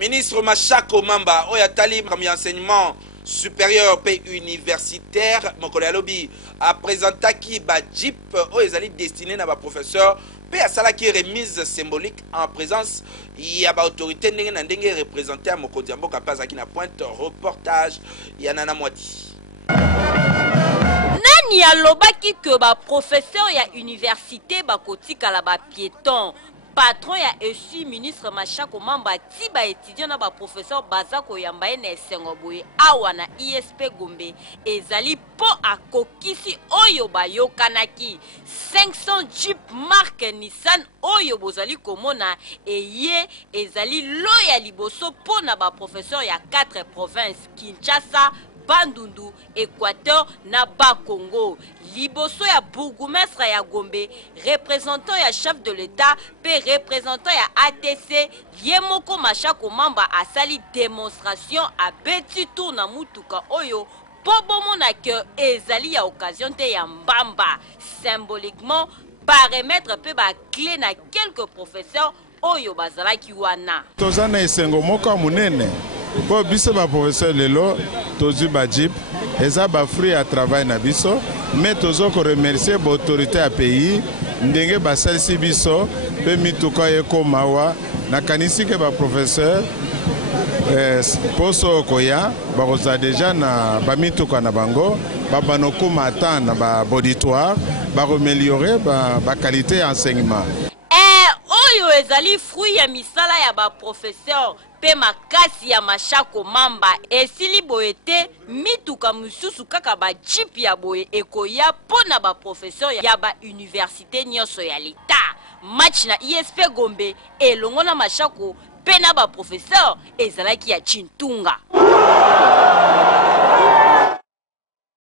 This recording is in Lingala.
Ministre Machako Mamba, Oya Talib, comme enseignement supérieur et universitaire, mon collègue Lobby a présenté qui ba Jeep, Oyezali destiné à ba professeur, puis à ça qui remise symbolique en présence, il y a ba autorité n'engé représenté à Mokodiambo Kapaza qui na pointe reportage, il y en a na moitié. Nani alobaki que ba professeur ya université ba kotika la ba piéton. Patron ya ESU ministre Machako Mamba ti ba étudiant na ba professeur Bazako Yambaye na Sengoboye awa na ISP Gombe ezali po akokisi oyo ba yokanaki 500 Jeep marque Nissan oyo bozali komona eye ezali loya liboso po na ba professeur ya 4 provinces Kinshasa, Bandundu, Équateur, na Bas-Congo. Liboso ya bourgmestre ya Gombe, représentant ya chef de l'État, pe représentant ya ATC, Yemoko Machako Mamba a sali démonstration à beti tour na mutuka oyo, po bomona que ezali ya occasion te ya mbamba. Symboliquement, paraître pe ba clé na quelques professeurs oyo bazalaki wana. Tozana esengo moko munene. Pour biso ba professeur lelo tozu ba Jeep eza ba fruit à travail na biso mais tozo ko remercier ba autorité à pays ndenge ba salisi biso pe mituka eko mawa na kanisi ke ba professeur poso koya ba roza déjà na ba mituka na bango ba banoko mata na ba auditoire ba améliorer ba qualité enseignement. Oyo ezali fruit ya misala ya ba professeur pe makasi ya Machako Mamba esili boete mituka mususu kaka ba Jeep ya boye ekoya pona ba professeur ya ba université nyonso ya l'État. Match na ISP Gombe elongo na Machako pe na ba professeur ezalaki ya Chintunga.